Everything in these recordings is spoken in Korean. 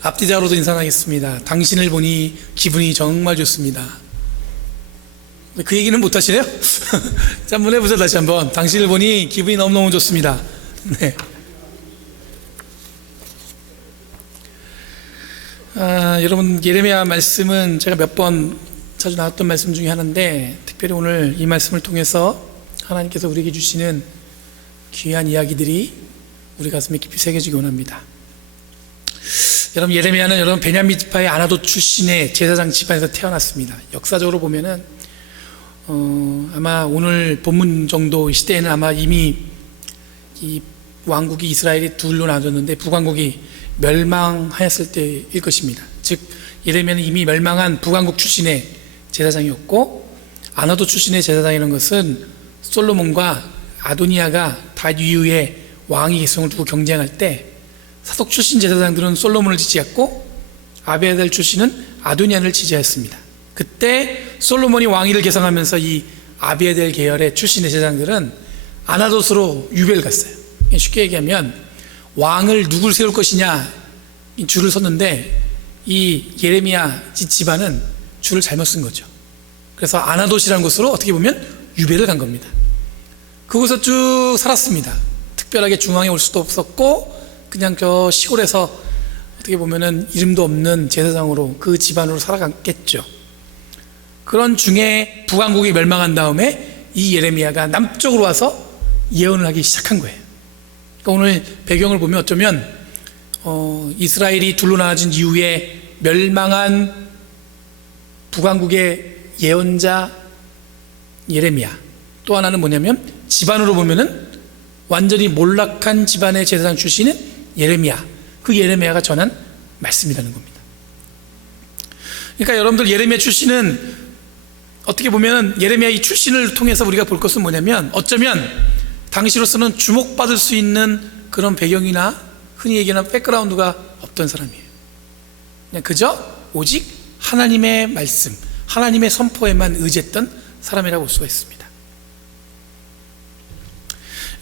앞뒤자로도 인사하겠습니다. 당신을 보니 기분이 정말 좋습니다. 그 얘기는 못 하시네요? 자, 한번 해보세요. 다시 한번. 당신을 보니 기분이 너무너무 좋습니다. 네. 여러분, 예레미야 말씀은 제가 몇 번 자주 나왔던 말씀 중에 하나인데, 특별히 오늘 이 말씀을 통해서 하나님께서 우리에게 주시는 귀한 이야기들이 우리 가슴에 깊이 새겨지기 원합니다. 여러분, 예레미야는 여러분 베냐민 지파의 아나돗 출신의 제사장 집안에서 태어났습니다. 역사적으로 보면은 아마 오늘 본문 정도 시대에는 아마 이미 이 왕국이 이스라엘이 둘로 나눠졌는데 북왕국이 멸망하였을 때일 것입니다. 즉 예레미야는 이미 멸망한 북왕국 출신의 제사장이었고, 아나돗 출신의 제사장이라는 것은 솔로몬과 아도니아가 다윗 이후에 왕위 계승을 두고 경쟁할 때 사독 출신 제사장들은 솔로몬을 지지했고 아비아달 출신은 아도니아를 지지했습니다. 그때 솔로몬이 왕위를 계승하면서 이 아비아달 계열의 출신의 제사장들은 아나돗으로 유배를 갔어요. 쉽게 얘기하면 왕을 누굴 세울 것이냐 줄을 섰는데, 이 예레미야 집안은 줄을 잘못 쓴 거죠. 그래서 아나돗이라는 곳으로 어떻게 보면 유배를 간 겁니다. 그곳에서 쭉 살았습니다. 특별하게 중앙에 올 수도 없었고 그냥 저 시골에서 어떻게 보면은 이름도 없는 제사장으로 그 집안으로 살아갔겠죠. 그런 중에 북왕국이 멸망한 다음에 이 예레미야가 남쪽으로 와서 예언을 하기 시작한 거예요. 그러니까 오늘 배경을 보면 어쩌면 이스라엘이 둘로 나눠진 이후에 멸망한 북왕국의 예언자 예레미야, 또 하나는 뭐냐면 집안으로 보면은 완전히 몰락한 집안의 제사장 출신은 예레미야, 그 예레미야가 전한 말씀이라는 겁니다. 그러니까 여러분들, 예레미야 출신은 어떻게 보면 예레미야 이 출신을 통해서 우리가 볼 것은 뭐냐면, 어쩌면 당시로서는 주목받을 수 있는 그런 배경이나 흔히 얘기하는 백그라운드가 없던 사람이에요. 그냥 그저 오직 하나님의 말씀, 하나님의 선포에만 의지했던 사람이라고 볼 수가 있습니다.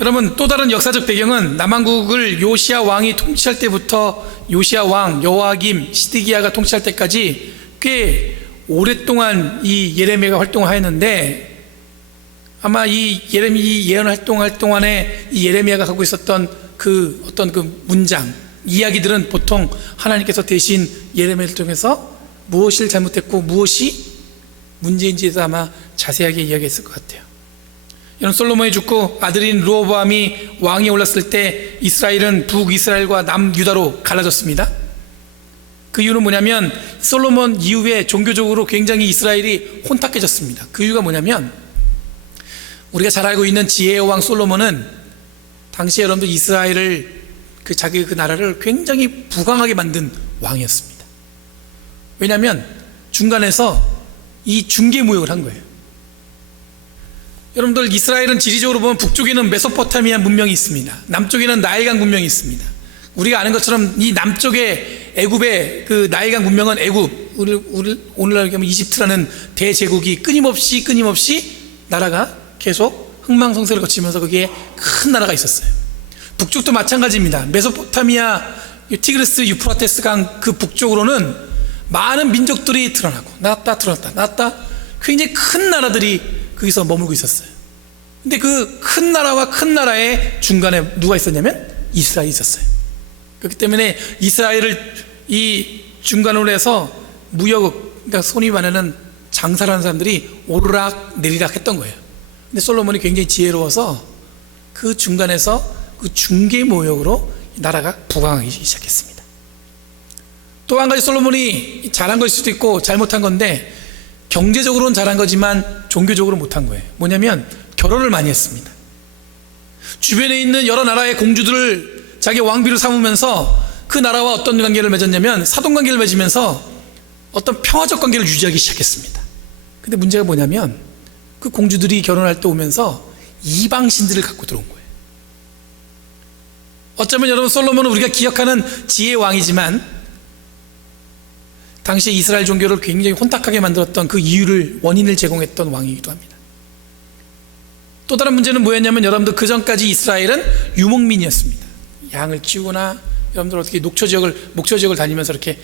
여러분, 또 다른 역사적 배경은 남왕국을 요시야 왕이 통치할 때부터 요시야 왕, 여호야김, 시드기야가 통치할 때까지 꽤 오랫동안 이 예레미야가 활동을 하였는데, 아마 이 예언 활동할 동안에 이 예레미야가 갖고 있었던 그 어떤 그 문장, 이야기들은 보통 하나님께서 대신 예레미야를 통해서 무엇을 잘못했고 무엇이 문제인지에 대해서 아마 자세하게 이야기했을 것 같아요. 여러분, 솔로몬이 죽고 아들인 르호보암이 왕위에 올랐을 때 이스라엘은 북이스라엘과 남유다로 갈라졌습니다. 그 이유는 뭐냐면 솔로몬 이후에 종교적으로 굉장히 이스라엘이 혼탁해졌습니다. 그 이유가 뭐냐면, 우리가 잘 알고 있는 지혜의 왕 솔로몬은 당시에 여러분들 이스라엘을 자기 그 나라를 굉장히 부강하게 만든 왕이었습니다. 왜냐하면 중간에서 이 중개무역을 한 거예요. 여러분들, 이스라엘은 지리적으로 보면 북쪽에는 메소포타미아 문명이 있습니다. 남쪽에는 나일강 문명이 있습니다. 우리가 아는 것처럼 이 남쪽의 애굽의 그 나일강 문명은 애굽, 오늘날 얘기하면 이집트라는 대제국이 끊임없이 나라가 계속 흥망성쇠를 거치면서 거기에 큰 나라가 있었어요. 북쪽도 마찬가지입니다. 메소포타미아 티그리스 유프라테스 강 그 북쪽으로는 많은 민족들이 드러나고 나왔다 굉장히 큰 나라들이 거기서 머물고 있었어요. 근데 그 큰 나라와 큰 나라의 중간에 누가 있었냐면 이스라엘이 있었어요. 그렇기 때문에 이스라엘을 이 중간으로 해서 무역, 그러니까 손이 많은 장사를 하는 사람들이 오르락 내리락 했던 거예요. 근데 솔로몬이 굉장히 지혜로워서 그 중간에서 그 중개 모역으로 나라가 부강하기 시작했습니다. 또 한 가지 솔로몬이 잘한 걸 수도 있고 잘못한 건데, 경제적으로는 잘한 거지만 종교적으로 못한 거예요. 뭐냐면 결혼을 많이 했습니다. 주변에 있는 여러 나라의 공주들을 자기 왕비로 삼으면서 그 나라와 어떤 관계를 맺었냐면 사돈관계를 맺으면서 어떤 평화적 관계를 유지하기 시작했습니다. 근데 문제가 뭐냐면 그 공주들이 결혼할 때 오면서 이방신들을 갖고 들어온 거예요. 어쩌면 여러분, 솔로몬은 우리가 기억하는 지혜의 왕이지만 당시 이스라엘 종교를 굉장히 혼탁하게 만들었던 그 이유를, 원인을 제공했던 왕이기도 합니다. 또 다른 문제는 뭐였냐면, 여러분들, 그 전까지 이스라엘은 유목민이었습니다. 양을 키우거나 여러분들 어떻게 목초 지역을 다니면서 이렇게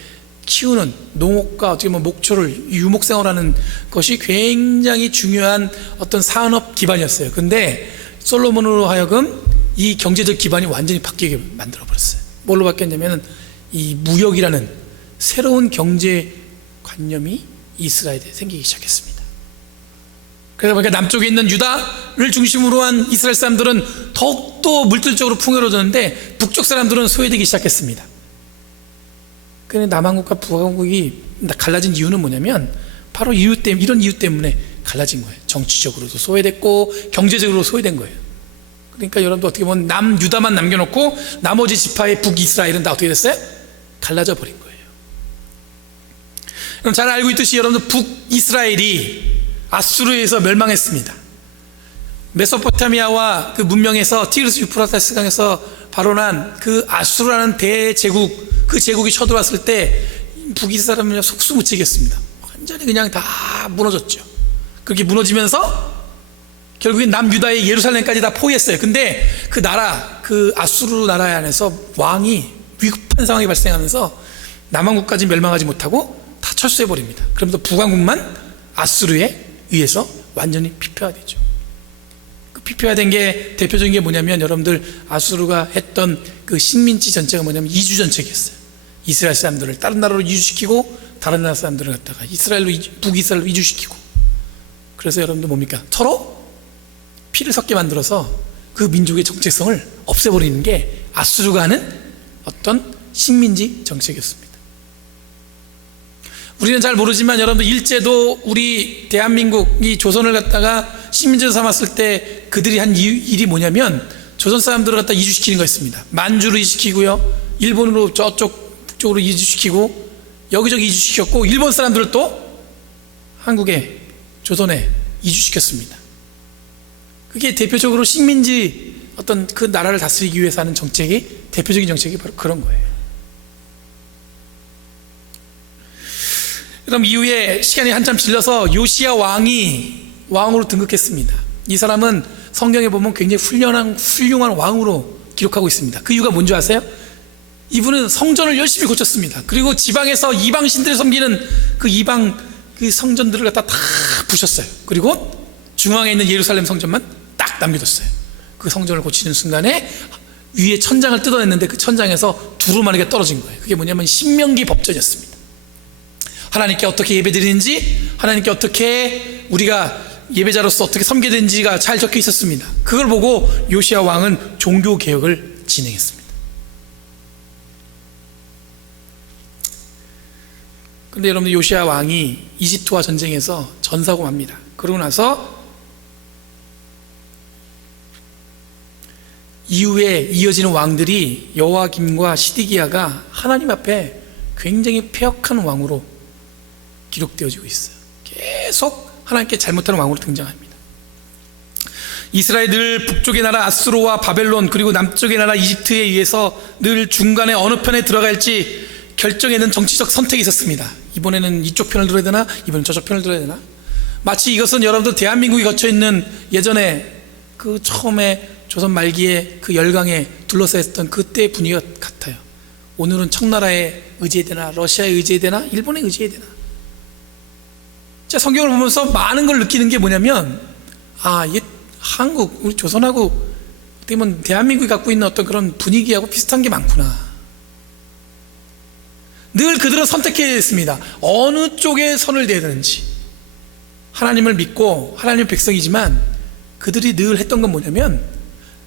키우는 농업과 어떻게 보면 목초를 유목생활하는 것이 굉장히 중요한 어떤 산업 기반이었어요. 근데 솔로몬으로 하여금 이 경제적 기반이 완전히 바뀌게 만들어 버렸어요. 뭘로 바뀌었냐면 이 무역이라는 새로운 경제 관념이 이스라엘에 생기기 시작했습니다. 그러다 보니까 남쪽에 있는 유다를 중심으로 한 이스라엘 사람들은 더욱더 물질적으로 풍요로워졌는데 북쪽 사람들은 소외되기 시작했습니다. 그런데 남한국과 북한국이 갈라진 이유는 뭐냐면 바로 이런 이유 때문에 갈라진 거예요. 정치적으로도 소외됐고 경제적으로 소외된 거예요. 그러니까 여러분도 어떻게 보면 남유다만 남겨놓고 나머지 지파의 북이스라엘은 다 어떻게 됐어요? 갈라져 버린 거예요. 그럼 잘 알고 있듯이 여러분들 북이스라엘이 아수르에서 멸망했습니다. 메소포타미아와 그 문명에서 티그리스 유프라테스 강에서 발원한 그 아수르라는 대제국, 그 제국이 쳐들어왔을 때 북이스라엘은 속수무책이었습니다. 완전히 그냥 다 무너졌죠. 그렇게 무너지면서 결국엔 남유다의 예루살렘까지 다 포위했어요. 근데 그 나라, 그 아수르 나라 안에서 왕이 위급한 상황이 발생하면서 남한국까지 멸망하지 못하고 다 철수해버립니다. 그러면서 북한국만 아수르에 의해서 완전히 피폐화되죠. 그 피폐화된 게 대표적인 게 뭐냐면 여러분들 아수르가 했던 그 식민지 전체가 뭐냐면 이주 정책이었어요. 이스라엘 사람들을 다른 나라로 이주시키고 다른 나라 사람들을 갖다가 북이스라엘로 이주시키고, 그래서 여러분들 뭡니까? 서로 피를 섞게 만들어서 그 민족의 정체성을 없애버리는 게 아수르가 하는 어떤 식민지 정책이었습니다. 우리는 잘 모르지만 여러분들 일제도 우리 대한민국이 조선을 갖다가 식민지로 삼았을 때 그들이 한 일이 뭐냐면 조선 사람들을 갖다 이주시키는 거였습니다. 만주로 이주시키고요, 일본으로 북쪽으로 이주시키고, 여기저기 이주시켰고, 일본 사람들을 또 한국에, 조선에 이주시켰습니다. 그게 대표적으로 식민지 어떤 그 나라를 다스리기 위해서 하는 정책이, 대표적인 정책이 바로 그런 거예요. 그럼 이후에 시간이 한참 질려서 요시야 왕이 왕으로 등극했습니다. 이 사람은 성경에 보면 굉장히 훌륭한 왕으로 기록하고 있습니다. 그 이유가 뭔지 아세요? 이분은 성전을 열심히 고쳤습니다. 그리고 지방에서 이방 신들을 섬기는 그 이방 그 성전들을 갖다 다 부셨어요. 그리고 중앙에 있는 예루살렘 성전만 딱 남겨뒀어요. 그 성전을 고치는 순간에 위에 천장을 뜯어냈는데 그 천장에서 두루마리가 떨어진 거예요. 그게 뭐냐면 신명기 법전이었습니다. 하나님께 어떻게 예배드리는지, 하나님께 어떻게 우리가 예배자로서 어떻게 섬겨야 되는지가 잘 적혀 있었습니다. 그걸 보고 요시야 왕은 종교개혁을 진행했습니다. 그런데 여러분들, 요시야 왕이 이집트와 전쟁에서 전사하고 맙니다. 그러고 나서 이후에 이어지는 왕들이 여호와김과 시드기야가 하나님 앞에 굉장히 패역한 왕으로 기록되어지고 있어요. 계속 하나님께 잘못하는 왕으로 등장합니다. 이스라엘 늘 북쪽의 나라 아수르와 바벨론, 그리고 남쪽의 나라 이집트에 의해서 늘 중간에 어느 편에 들어갈지 결정하는 정치적 선택이 있었습니다. 이번에는 이쪽 편을 들어야 되나, 이번엔 저쪽 편을 들어야 되나. 마치 이것은 여러분들 대한민국이 거쳐있는 예전에 그 처음에 조선 말기에 그 열강에 둘러싸였던 그때의 분위기가 같아요. 오늘은 청나라에 의지해야 되나, 러시아에 의지해야 되나, 일본에 의지해야 되나. 제가 성경을 보면서 많은 걸 느끼는 게 뭐냐면, 이게 한국, 우리 조선하고 어떻게 보면 대한민국이 갖고 있는 어떤 그런 분위기하고 비슷한 게 많구나. 늘 그들은 선택해야 했습니다. 어느 쪽에 선을 대야 되는지. 하나님을 믿고 하나님의 백성이지만 그들이 늘 했던 건 뭐냐면,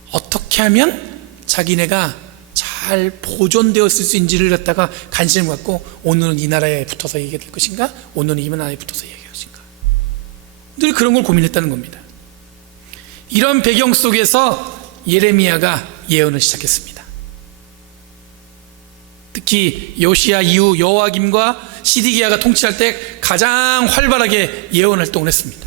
어떻게 하면 자기네가 잘 보존되었을 수 있는지를 갖다가 관심을 갖고, 오늘은 이 나라에 붙어서 얘기할 것인가, 오늘은 이 나라에 붙어서 얘기할 것인가. 늘 그런 걸 고민했다는 겁니다. 이런 배경 속에서 예레미야가 예언을 시작했습니다. 특히 요시야 이후 여호와김과 시드기야가 통치할 때 가장 활발하게 예언 활동을 했습니다.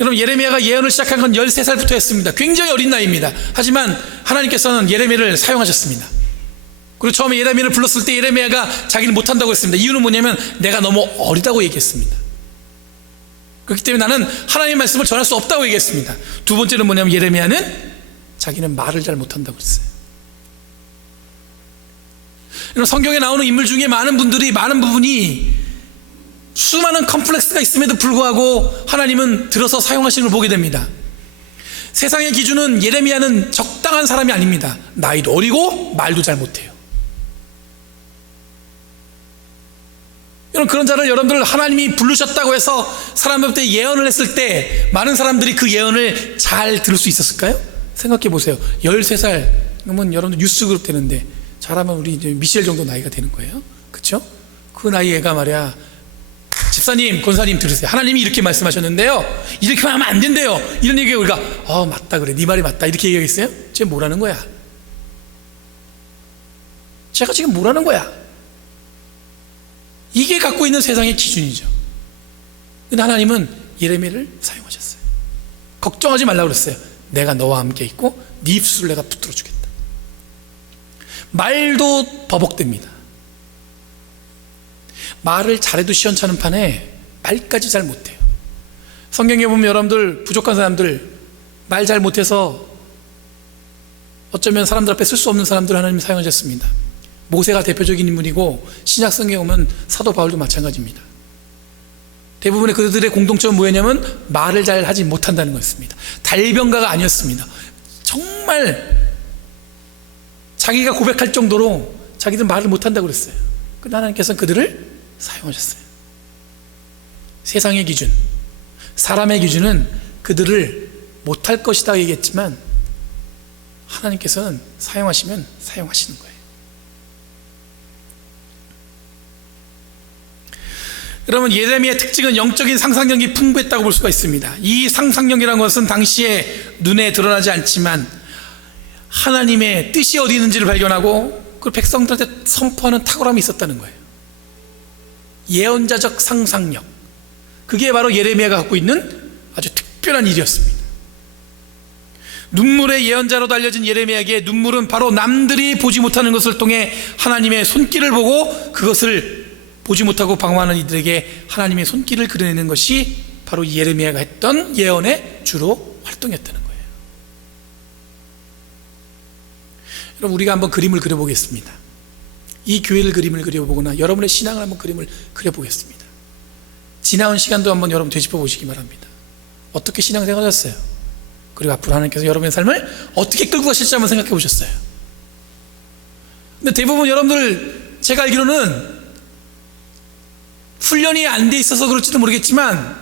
여러분, 예레미야가 예언을 시작한 건 13살부터 했습니다. 굉장히 어린 나이입니다. 하지만 하나님께서는 예레미야를 사용하셨습니다. 그리고 처음에 예레미야를 불렀을 때 예레미야가 자기는 못한다고 했습니다. 이유는 뭐냐면 내가 너무 어리다고 얘기했습니다. 그렇기 때문에 나는 하나님의 말씀을 전할 수 없다고 얘기했습니다. 두 번째는 뭐냐면 예레미야는 자기는 말을 잘 못한다고 했어요. 성경에 나오는 인물 중에 많은 부분이 수많은 컴플렉스가 있음에도 불구하고 하나님은 들어서 사용하시는 걸 보게 됩니다. 세상의 기준은 예레미야는 적당한 사람이 아닙니다. 나이도 어리고 말도 잘 못해요. 그런 자를 여러분들 하나님이 부르셨다고 해서 사람들한테 예언을 했을 때 많은 사람들이 그 예언을 잘 들을 수 있었을까요? 생각해 보세요. 13살 그러면 여러분들 뉴스그룹 되는데 잘하면 우리 이제 미셸 정도 나이가 되는 거예요. 그렇죠? 그 나이 애가 말이야, 집사님, 권사님 들으세요. 하나님이 이렇게 말씀하셨는데요, 이렇게 하면 안 된대요. 이런 얘기가 우리가 맞다 그래, 네 말이 맞다 이렇게 얘기하겠어요? 쟤 뭐라는 거야? 제가 지금 뭐라는 거야? 이게 갖고 있는 세상의 기준이죠. 근데 하나님은 예레미야를 사용하셨어요. 걱정하지 말라고 그랬어요. 내가 너와 함께 있고 네 입술을 내가 붙들어 주겠다. 말도 버벅댑니다. 말을 잘해도 시원찮은 판에 말까지 잘 못해요. 성경에 보면 여러분들 부족한 사람들, 말 잘 못해서 어쩌면 사람들 앞에 쓸 수 없는 사람들 하나님이 사용하셨습니다. 모세가 대표적인 인물이고 신약 성경에 오면 사도 바울도 마찬가지입니다. 대부분의 그들의 공통점은 뭐였냐면 말을 잘 하지 못한다는 거였습니다. 달변가가 아니었습니다. 정말 자기가 고백할 정도로 자기들 말을 못한다고 그랬어요. 그런데 하나님께서는 그들을 사용하셨어요. 세상의 기준, 사람의 기준은 그들을 못할 것이다 얘기했지만 하나님께서는 사용하시면 사용하시는 거예요. 여러분, 예레미야의 특징은 영적인 상상력이 풍부했다고 볼 수가 있습니다. 이 상상력이라는 것은 당시에 눈에 드러나지 않지만 하나님의 뜻이 어디 있는지를 발견하고 그 백성들한테 선포하는 탁월함이 있었다는 거예요. 예언자적 상상력, 그게 바로 예레미야가 갖고 있는 아주 특별한 일이었습니다. 눈물의 예언자로도 알려진 예레미야에게 눈물은 바로 남들이 보지 못하는 것을 통해 하나님의 손길을 보고 그것을 보지 못하고 방황하는 이들에게 하나님의 손길을 그려내는 것이 바로 예레미야가 했던 예언의 주로 활동이었다는 거예요. 여러분, 우리가 한번 그림을 그려보겠습니다. 이 교회를 그림을 그려보거나 여러분의 신앙을 한번 그림을 그려보겠습니다. 지나온 시간도 한번 여러분 되짚어 보시기 바랍니다. 어떻게 신앙생활 하셨어요? 그리고 앞으로 하나님께서 여러분의 삶을 어떻게 끌고 가실지 한번 생각해 보셨어요? 근데 대부분 여러분들, 제가 알기로는 훈련이 안 돼 있어서 그럴지도 모르겠지만,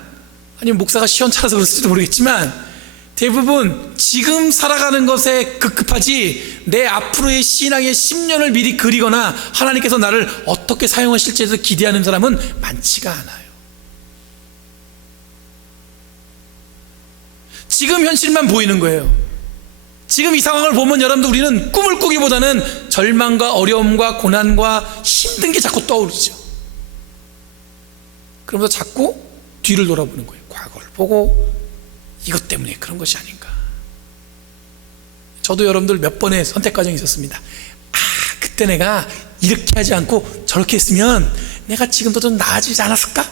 아니면 목사가 시원찮아서 그럴지도 모르겠지만, 대부분 지금 살아가는 것에 급급하지 내 앞으로의 신앙의 10년을 미리 그리거나 하나님께서 나를 어떻게 사용하실지에 대해서 기대하는 사람은 많지가 않아요. 지금 현실만 보이는 거예요. 지금 이 상황을 보면 여러분들, 우리는 꿈을 꾸기보다는 절망과 어려움과 고난과 힘든 게 자꾸 떠오르죠. 그러면서 자꾸 뒤를 돌아보는 거예요. 과거를 보고 이것 때문에 그런 것이 아닌가. 저도 여러분들 몇 번의 선택 과정이 있었습니다. 그때 내가 이렇게 하지 않고 저렇게 했으면 내가 지금도 좀 나아지지 않았을까?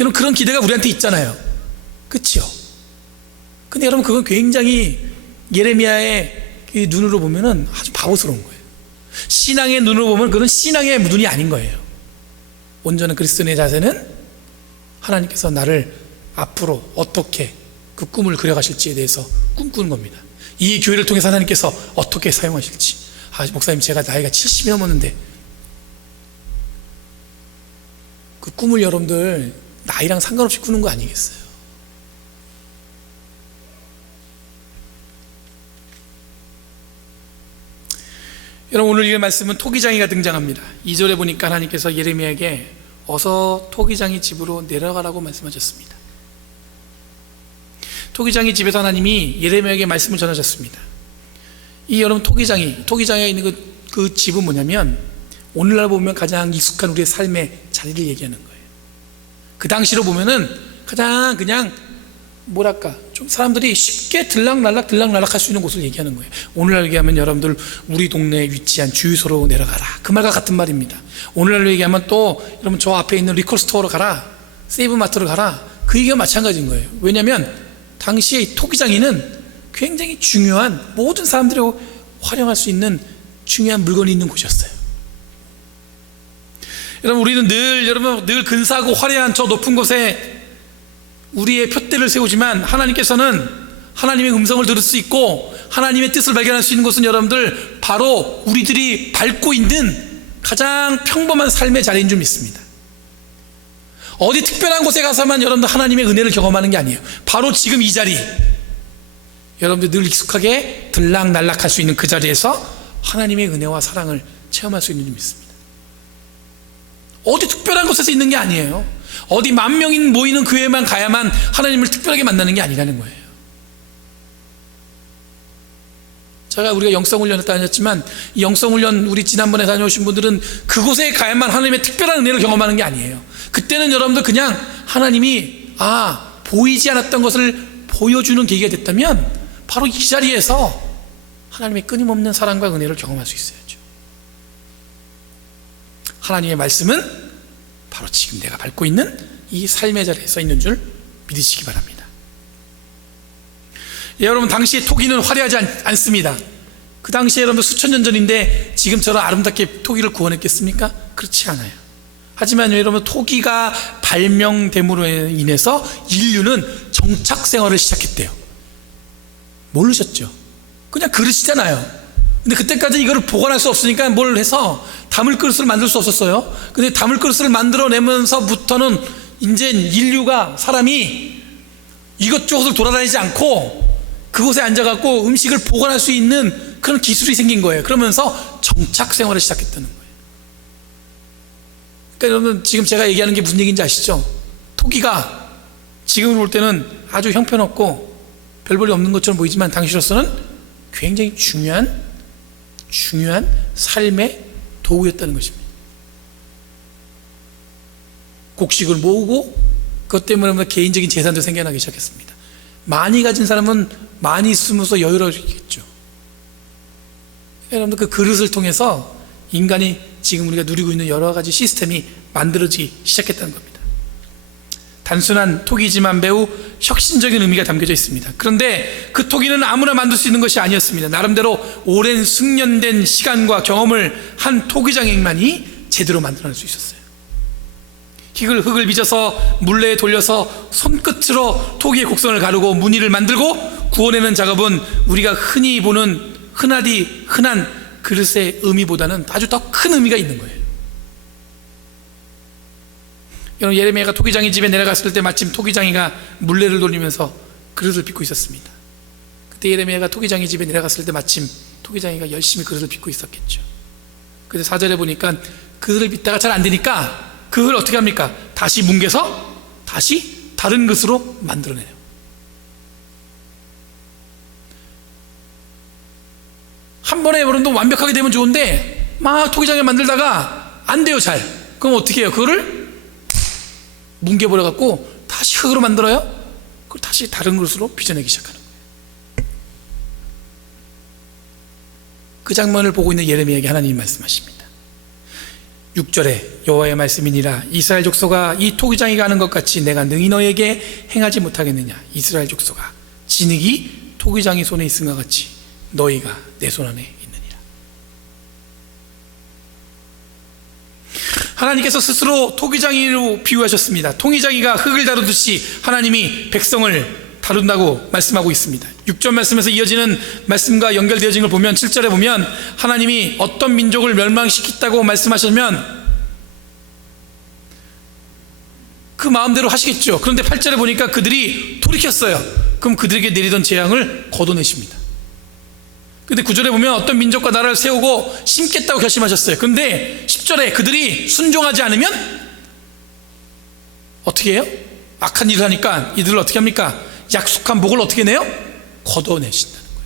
여러분, 그런 기대가 우리한테 있잖아요. 그렇죠? 근데 여러분, 그건 굉장히 예레미야의 눈으로 보면은 아주 바보스러운 거예요. 신앙의 눈으로 보면 그건 신앙의 눈이 아닌 거예요. 온전한 그리스도인의 자세는 하나님께서 나를 앞으로 어떻게 그 꿈을 그려가실지에 대해서 꿈꾸는 겁니다. 이 교회를 통해서 하나님께서 어떻게 사용하실지. 목사님, 제가 나이가 70이 넘었는데, 그 꿈을 여러분들 나이랑 상관없이 꾸는 거 아니겠어요? 여러분, 오늘 이 말씀은 토기장이가 등장합니다. 2절에 보니까 하나님께서 예레미야에게 어서 토기장이 집으로 내려가라고 말씀하셨습니다. 토기장이 집에서 하나님이 예레미야에게 말씀을 전하셨습니다. 이 여러분, 토기장에 있는 그 집은 뭐냐면 오늘날 보면 가장 익숙한 우리의 삶의 자리를 얘기하는 거예요. 그 당시로 보면은 가장 그냥 뭐랄까, 좀 사람들이 쉽게 들락날락 할 수 있는 곳을 얘기하는 거예요. 오늘날 얘기하면 여러분들, 우리 동네에 위치한 주유소로 내려가라, 그 말과 같은 말입니다. 오늘날로 얘기하면 또 여러분, 저 앞에 있는 리콜스토어로 가라, 세이브마트로 가라, 그 얘기가 마찬가지인 거예요. 왜냐하면 당시에 이 토기장이는 굉장히 중요한, 모든 사람들이 활용할 수 있는 중요한 물건이 있는 곳이었어요. 여러분, 우리는 늘 근사하고 화려한 저 높은 곳에 우리의 푯대를 세우지만 하나님께서는 하나님의 음성을 들을 수 있고 하나님의 뜻을 발견할 수 있는 곳은 여러분들 바로 우리들이 밟고 있는 가장 평범한 삶의 자리인 줄 믿습니다. 어디 특별한 곳에 가서만 여러분들 하나님의 은혜를 경험하는 게 아니에요. 바로 지금 이 자리, 여러분들 늘 익숙하게 들락날락할 수 있는 그 자리에서 하나님의 은혜와 사랑을 체험할 수 있는 줄 믿습니다. 어디 특별한 곳에서 있는 게 아니에요. 어디 10,000명이 모이는 교회만 가야만 하나님을 특별하게 만나는 게 아니라는 거예요. 우리가 영성훈련을 다녔지만 이 영성훈련 우리 지난번에 다녀오신 분들은 그곳에 가야만 하나님의 특별한 은혜를 경험하는 게 아니에요. 그때는 여러분들 그냥 하나님이 보이지 않았던 것을 보여주는 계기가 됐다면 바로 이 자리에서 하나님의 끊임없는 사랑과 은혜를 경험할 수 있어야죠. 하나님의 말씀은 바로 지금 내가 밟고 있는 이 삶의 자리에 서 있는 줄 믿으시기 바랍니다. 여러분, 당시에 토기는 화려하지 않습니다. 그 당시에 여러분 수천 년 전인데 지금처럼 아름답게 토기를 구원했겠습니까? 그렇지 않아요. 하지만 여러분, 토기가 발명됨으로 인해서 인류는 정착 생활을 시작했대요. 모르셨죠? 그냥 그릇이잖아요. 근데 그때까지 이거를 보관할 수 없으니까 뭘 해서 담을 그릇을 만들 수 없었어요. 근데 담을 그릇을 만들어내면서부터는 이제 인류가, 사람이 이것저것을 돌아다니지 않고 그곳에 앉아갖고 음식을 보관할 수 있는 그런 기술이 생긴 거예요. 그러면서 정착 생활을 시작했다는 거예요. 그러니까 여러분, 지금 제가 얘기하는 게 무슨 얘기인지 아시죠? 토기가 지금으로 볼 때는 아주 형편없고 별 볼일 없는 것처럼 보이지만 당시로서는 굉장히 중요한 삶의 도구였다는 것입니다. 곡식을 모으고 그것 때문에 개인적인 재산도 생겨나기 시작했습니다. 많이 가진 사람은 많이 쓰면서 여유로워지겠죠. 여러분들, 그 그릇을 통해서 인간이 지금 우리가 누리고 있는 여러 가지 시스템이 만들어지기 시작했다는 겁니다. 단순한 토기지만 매우 혁신적인 의미가 담겨져 있습니다. 그런데 그 토기는 아무나 만들 수 있는 것이 아니었습니다. 나름대로 오랜 숙련된 시간과 경험을 한 토기장인만이 제대로 만들어낼 수 있었어요. 흙을 빚어서 물레에 돌려서 손끝으로 토기의 곡선을 가르고 무늬를 만들고 구워내는 작업은 우리가 흔히 보는 흔한 그릇의 의미보다는 아주 더 큰 의미가 있는 거예요. 여러분, 예레미야가 토기장이 집에 내려갔을 때 마침 토기장이가 물레를 돌리면서 그릇을 빚고 있었습니다. 그때 예레미야가 토기장이 집에 내려갔을 때 마침 토기장이가 열심히 그릇을 빚고 있었겠죠. 그래서 4절에 보니까 그릇을 빚다가 잘 안 되니까 그걸 어떻게 합니까? 다시 뭉개서 다시 다른 그릇으로 만들어내요. 한 번에 여러분도 완벽하게 되면 좋은데 막 토기장을 만들다가 안 돼요, 잘. 그럼 어떻게 해요? 그거를 뭉개버려갖고 다시 흙으로 만들어요. 그걸 다시 다른 그릇으로 빚어내기 시작하는 거예요. 그 장면을 보고 있는 예레미야에게 하나님이 말씀하십니다. 6절에 여호와의 말씀이니라, 이스라엘 족속아, 이 토기장이가 하는 것 같이 내가 능히 너에게 행하지 못하겠느냐. 이스라엘 족속아, 진흙이 토기장이 손에 있은 것 같이 너희가 내 손 안에 있느니라. 하나님께서 스스로 토기장이로 비유하셨습니다. 토기장이가 흙을 다루듯이 하나님이 백성을 다룬다고 말씀하고 있습니다. 6절 말씀에서 이어지는 말씀과 연결되어진 걸 보면 7절에 보면 하나님이 어떤 민족을 멸망시켰다고 말씀하시면 그 마음대로 하시겠죠. 그런데 8절에 보니까 그들이 돌이켰어요. 그럼 그들에게 내리던 재앙을 걷어내십니다. 근데 9절에 보면 어떤 민족과 나라를 세우고 심겠다고 결심하셨어요. 그런데 10절에 그들이 순종하지 않으면 어떻게 해요? 악한 일을 하니까 이들을 어떻게 합니까? 약속한 복을 어떻게 내요? 걷어내신다는 거예요.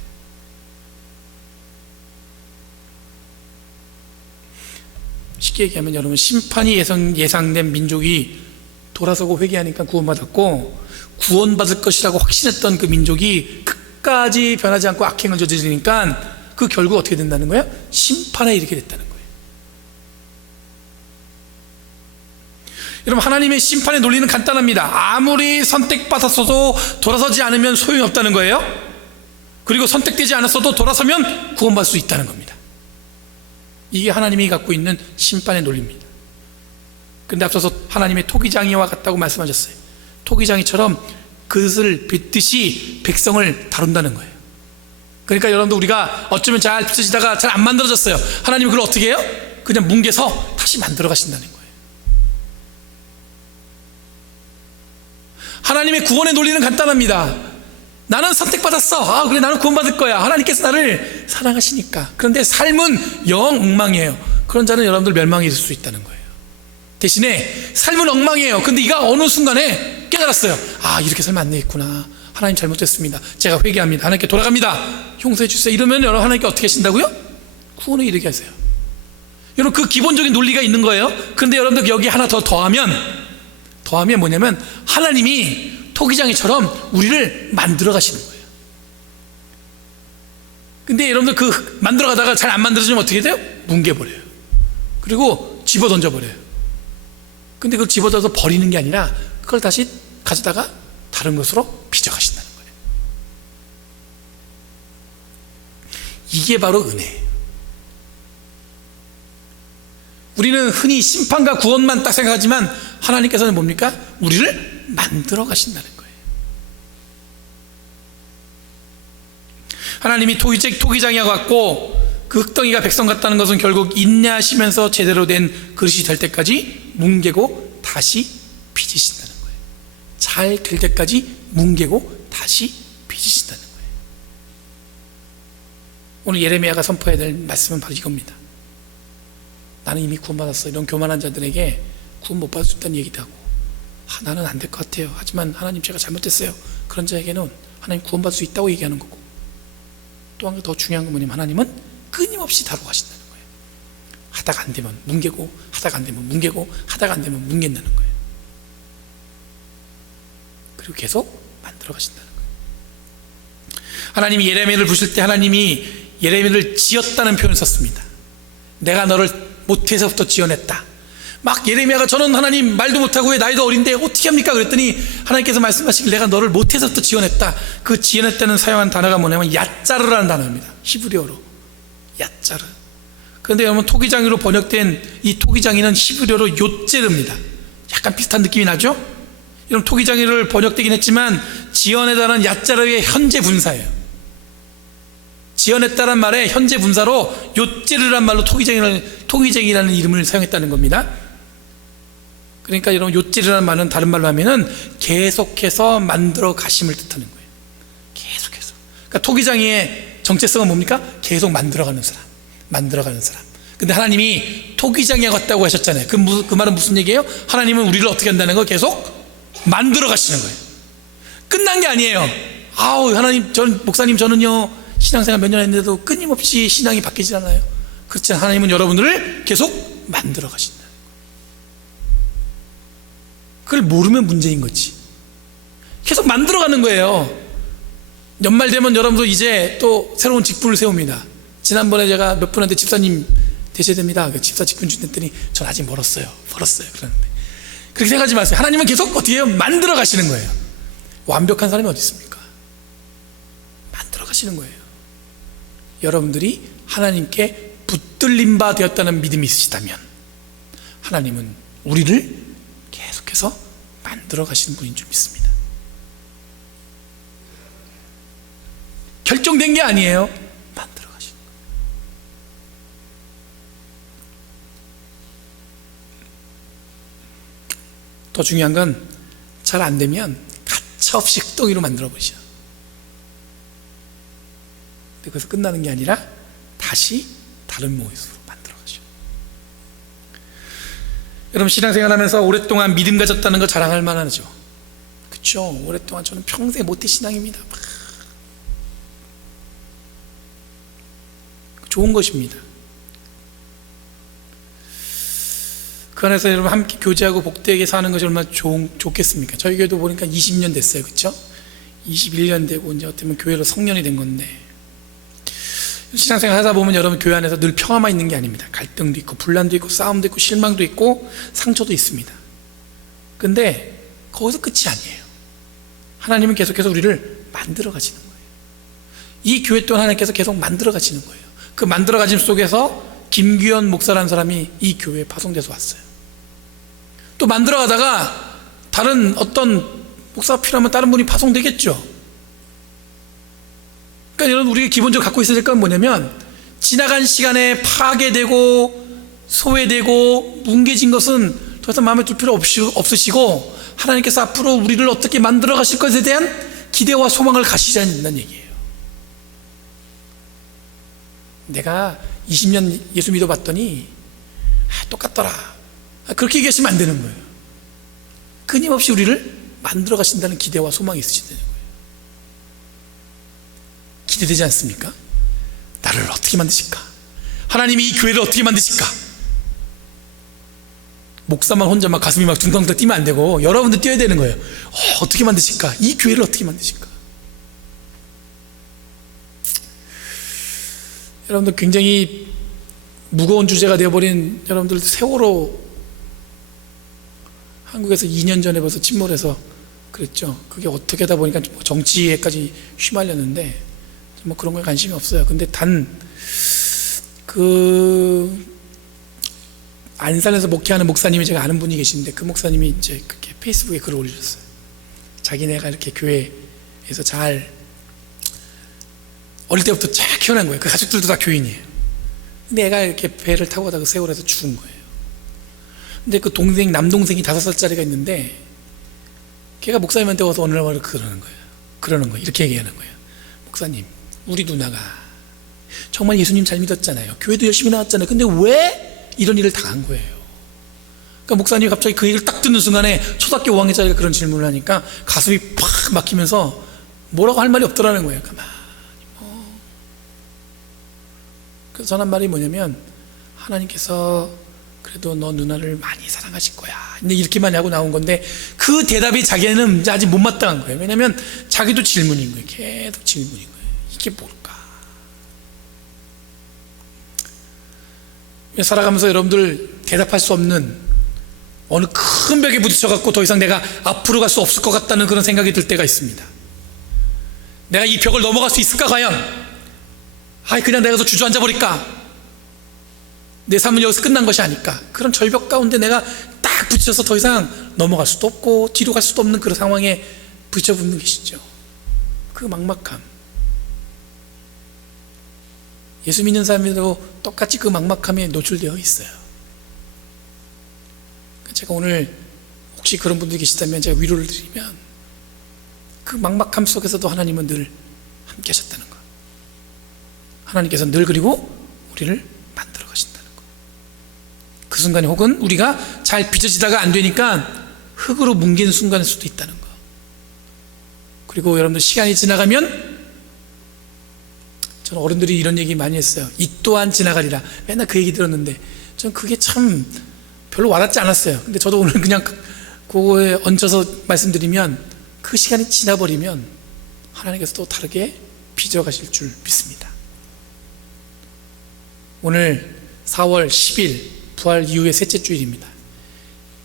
쉽게 얘기하면 여러분, 심판이 예상된 민족이 돌아서고 회개하니까 구원받았고, 구원받을 것이라고 확신했던 그 민족이 끝까지 변하지 않고 악행을 저지르니까 그 결국 어떻게 된다는 거예요? 심판에 이르게 됐다는 거예요. 여러분, 하나님의 심판의 논리는 간단합니다. 아무리 선택받았어도 돌아서지 않으면 소용이 없다는 거예요. 그리고 선택되지 않았어도 돌아서면 구원받을 수 있다는 겁니다. 이게 하나님이 갖고 있는 심판의 논리입니다. 그런데 앞서서 하나님의 토기장이와 같다고 말씀하셨어요. 토기장이처럼 그릇을 빚듯이 백성을 다룬다는 거예요. 그러니까 여러분들, 우리가 어쩌면 잘 빚어지다가 잘 안 만들어졌어요. 하나님은 그걸 어떻게 해요? 그냥 뭉개서 다시 만들어 가신다는 거예요. 하나님의 구원의 논리는 간단합니다. 나는 선택받았어. 그래, 나는 구원받을 거야. 하나님께서 나를 사랑하시니까. 그런데 삶은 영 엉망이에요. 그런 자는 여러분들 멸망에 이를 수 있다는 거예요. 대신에 삶은 엉망이에요. 근데 이가 어느 순간에 깨달았어요. 이렇게 살면 안 되겠구나. 하나님 잘못했습니다. 제가 회개합니다. 하나님께 돌아갑니다. 용서해 주세요. 이러면 여러분, 하나님께 어떻게 하신다고요? 구원에 이르게 하세요. 여러분, 그 기본적인 논리가 있는 거예요. 그런데 여러분들 여기 하나 더 더하면 뭐냐면, 하나님이 토기장이처럼 우리를 만들어 가시는 거예요. 근데 여러분들 그 만들어 가다가 잘 안 만들어지면 어떻게 돼요? 뭉개버려요. 그리고 집어 던져버려요. 근데 그걸 집어 던져서 버리는 게 아니라 그걸 다시 가져다가 다른 것으로 빚어 가신다는 거예요. 이게 바로 은혜예요. 우리는 흔히 심판과 구원만 딱 생각하지만 하나님께서는 뭡니까? 우리를 만들어 가신다는 거예요. 하나님이 토기장이와 같고 그 흙덩이가 백성 같다는 것은 결국 인내하시면서 제대로 된 그릇이 될 때까지 뭉개고 다시 빚으신다는 거예요. 잘 될 때까지 뭉개고 다시 빚으신다는 거예요. 오늘 예레미야가 선포해야 될 말씀은 바로 이겁니다. 나는 이미 구원받았어. 이런 교만한 자들에게 구원 못 받을 수 있다는 얘기도 하고, 나는 안 될 것 같아요. 하지만 하나님, 제가 잘못했어요. 그런 자에게는 하나님 구원받을 수 있다고 얘기하는 거고, 또 한 개 더 중요한 건 뭐냐면, 하나님은 끊임없이 다루고 가신다는 거예요. 하다가 안 되면 뭉개고, 하다가 안 되면 뭉개고, 하다가 안 되면 뭉갠다는 거예요. 그리고 계속 만들어 가신다는 거예요. 하나님이 예레미야를 부실 때 하나님이 예레미야를 지었다는 표현을 썼습니다. 내가 너를 모태에서부터 지어냈다. 막 예레미야가, 저는 하나님 말도 못하고 왜 나이도 어린데 어떻게 합니까? 그랬더니 하나님께서 말씀하시길, 내가 너를 모태에서부터 지어냈다. 그 지어냈다는 사용한 단어가 뭐냐면 야짜르라는 단어입니다. 히브리어로 야짜르. 그런데 여러분, 토기장이로 번역된 이 토기장이는 히브리어로 요제르입니다. 약간 비슷한 느낌이 나죠? 여러분, 토기장이를 번역되긴 했지만 지어내다는 야짜르의 현재 분사예요. 지어냈다는 말에 현재 분사로 요제르란 말로 토기쟁이라는 이름을 사용했다는 겁니다. 그러니까 여러분, 요제르라는 말은 다른 말로 하면은 계속해서 만들어 가심을 뜻하는 거예요. 계속해서. 그러니까 토기장이의 정체성은 뭡니까? 계속 만들어가는 사람, 만들어가는 사람. 근데 하나님이 토기장이와 같다고 하셨잖아요. 그 말은 무슨 얘기예요? 하나님은 우리를 어떻게 한다는 거? 계속 만들어 가시는 거예요. 끝난 게 아니에요. 하나님, 목사님, 저는요 신앙생활 몇 년 했는데도 끊임없이 신앙이 바뀌지 않아요. 그렇지 않아요. 하나님은 여러분들을 계속 만들어 가신다. 그걸 모르면 문제인 거지. 계속 만들어 가는 거예요. 연말 되면 여러분도 이제 또 새로운 직분을 세웁니다. 지난번에 제가 몇 분한테 집사님 되셔야 됩니다. 집사 직분 주냈더니 전 아직 멀었어요. 그러는데 그렇게 생각하지 마세요. 하나님은 계속 어떻게 해요? 만들어 가시는 거예요. 완벽한 사람이 어디 있습니까? 만들어 가시는 거예요. 여러분들이 하나님께 붙들림 바 되었다는 믿음이 있으시다면 하나님은 우리를 계속해서 만들어 가시는 분인 줄 믿습니다. 결정된 게 아니에요. 만들어 가시는 거예요. 더 중요한 건 잘 안 되면 가차없이 흙덩이로 만들어 보시죠. 근데 그래서 끝나는 게 아니라 다시 다른 모습으로 만들어 가죠. 여러분, 신앙생활 하면서 오랫동안 믿음 가졌다는 거 자랑할 만하죠. 그렇죠? 오랫동안 저는 평생 모태 신앙입니다. 좋은 것입니다. 그 안에서 여러분 함께 교제하고 복되게 사는 것이 얼마나 좋겠습니까? 저희 교회도 보니까 20년 됐어요. 그렇죠? 21년 되고 이제 어떻게 보면 교회로 성년이 된 건데, 신앙생활 하다 보면 여러분, 교회 안에서 늘 평화만 있는 게 아닙니다. 갈등도 있고 분란도 있고 싸움도 있고 실망도 있고 상처도 있습니다. 근데 거기서 끝이 아니에요. 하나님은 계속해서 우리를 만들어 가시는 거예요. 이 교회 또한 하나님께서 계속 만들어 가시는 거예요. 그 만들어 가심 속에서 김규현 목사라는 사람이 이 교회에 파송돼서 왔어요. 또 만들어가다가 다른 어떤 목사가 필요하면 다른 분이 파송되겠죠. 그러니까 여러분, 우리가 기본적으로 갖고 있어야 될 건 뭐냐면, 지나간 시간에 파괴되고 소외되고 뭉개진 것은 더 이상 마음에 둘 필요 없으시고, 하나님께서 앞으로 우리를 어떻게 만들어 가실 것에 대한 기대와 소망을 가시자는 얘기예요. 내가 20년 예수 믿어봤더니 똑같더라, 그렇게 얘기하시면 안 되는 거예요. 끊임없이 우리를 만들어 가신다는 기대와 소망이 있으시다는 거예요. 기대되지 않습니까? 나를 어떻게 만드실까? 하나님이 이 교회를 어떻게 만드실까? 목사만 혼자 막 가슴이 막 둥강둥 뛰면 안 되고, 여러분들 뛰어야 되는 거예요. 어떻게 만드실까? 이 교회를 어떻게 만드실까? 여러분들, 굉장히 무거운 주제가 되어버린 여러분들, 세월호 한국에서 2년 전에 벌써 침몰해서 그랬죠. 그게 어떻게 하다 보니까 정치에까지 휘말렸는데, 뭐 그런 거에 관심이 없어요. 근데 안산에서 목회하는 목사님이, 제가 아는 분이 계신데, 그 목사님이 이제 그렇게 페이스북에 글을 올리셨어요. 자기네가 이렇게 교회에서 잘 어릴 때부터 잘 키워낸 거예요. 그 가족들도 다 교인이에요. 근데 애가 이렇게 배를 타고 가다가 세월에서 죽은 거예요. 근데 그 남동생이 5살짜리가 있는데, 걔가 목사님한테 와서 어느 날 그러는 거예요. 이렇게 얘기하는 거예요. 목사님, 우리 누나가 정말 예수님 잘 믿었잖아요. 교회도 열심히 나왔잖아요. 근데 왜 이런 일을 당한 거예요? 그러니까 목사님이 갑자기 그 얘기를 딱 듣는 순간에 초등학교 5학년짜리가 그런 질문을 하니까 가슴이 팍 막히면서 뭐라고 할 말이 없더라는 거예요. 가만히. 그래서 전한 말이 뭐냐면, 하나님께서 그래도 너 누나를 많이 사랑하실 거야, 근데 이렇게만 하고 나온 건데, 그 대답이 자기는 아직 못마땅한 거예요. 왜냐면 자기도 질문인 거예요. 계속 질문인 거예요. 이게 뭘까? 살아가면서 여러분들 대답할 수 없는 어느 큰 벽에 부딪혀갖고 더 이상 내가 앞으로 갈 수 없을 것 같다는 그런 생각이 들 때가 있습니다. 내가 이 벽을 넘어갈 수 있을까 과연? 그냥 내가 더 주저앉아 버릴까? 내 삶은 여기서 끝난 것이 아닐까? 그런 절벽 가운데 내가 딱 부딪혀서 더 이상 넘어갈 수도 없고 뒤로 갈 수도 없는 그런 상황에 부딪혀 붙는 계시죠. 그 막막함. 예수 믿는 사람들도 똑같이 그 막막함에 노출되어 있어요. 제가 오늘 혹시 그런 분들이 계시다면 제가 위로를 드리면, 그 막막함 속에서도 하나님은 늘 함께 하셨다는 것. 하나님께서 늘 그리고 우리를 만들어 가신다는 것. 그 순간에 혹은 우리가 잘 빚어지다가 안 되니까 흙으로 뭉개는 순간일 수도 있다는 것. 그리고 여러분들, 시간이 지나가면, 저는 어른들이 이런 얘기 많이 했어요. 이 또한 지나가리라. 맨날 그 얘기 들었는데 저는 그게 참 별로 와닿지 않았어요. 근데 저도 오늘 그냥 그거에 얹혀서 말씀드리면, 그 시간이 지나버리면 하나님께서 또 다르게 빚어가실 줄 믿습니다. 오늘 4월 10일 부활 이후의 셋째 주일입니다.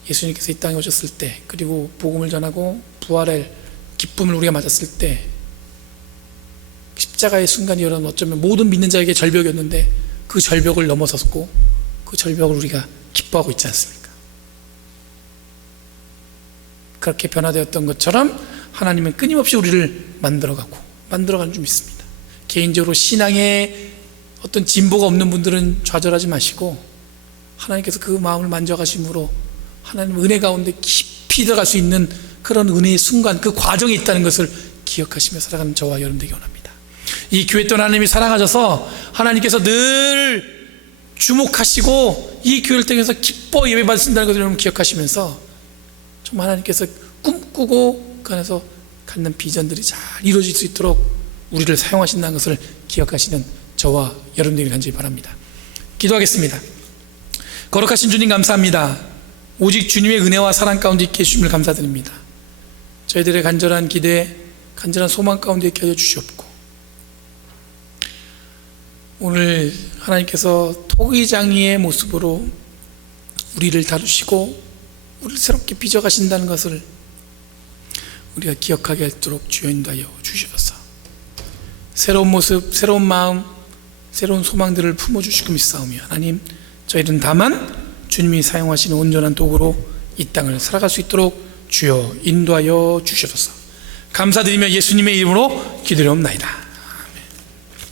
예수님께서 이 땅에 오셨을 때, 그리고 복음을 전하고 부활의 기쁨을 우리가 맞았을 때, 십자가의 순간이 여러분 어쩌면 모든 믿는 자에게 절벽이었는데, 그 절벽을 넘어섰고 그 절벽을 우리가 기뻐하고 있지 않습니까? 그렇게 변화되었던 것처럼 하나님은 끊임없이 우리를 만들어가는 줄 믿습니다. 개인적으로 신앙에 어떤 진보가 없는 분들은 좌절하지 마시고, 하나님께서 그 마음을 만져가심으로 하나님 은혜 가운데 깊이 들어갈 수 있는 그런 은혜의 순간, 그 과정이 있다는 것을 기억하시며 살아가는 저와 여러분 되기 원합니다. 이 교회 또한 하나님이 사랑하셔서 하나님께서 늘 주목하시고 이 교회를 통해서 기뻐 예배받으신다는 것을 여러분 기억하시면서, 정말 하나님께서 꿈꾸고 그 안에서 갖는 비전들이 잘 이루어질 수 있도록 우리를 사용하신다는 것을 기억하시는 저와 여러분들이 간절히 바랍니다. 기도하겠습니다. 거룩하신 주님, 감사합니다. 오직 주님의 은혜와 사랑 가운데 있게 해주심을 감사드립니다. 저희들의 간절한 기대, 간절한 소망 가운데 있게 하여 주시옵고, 오늘 하나님께서 토기장이의 모습으로 우리를 다루시고 우리를 새롭게 빚어가신다는 것을 우리가 기억하게 하도록 주여 인도하여 주시옵소서. 새로운 모습, 새로운 마음, 새로운 소망들을 품어주시고 믿사오며, 하나님, 저희는 다만 주님이 사용하시는 온전한 도구로 이 땅을 살아갈 수 있도록 주여 인도하여 주시옵소서. 감사드리며 예수님의 이름으로 기도드리옵나이다.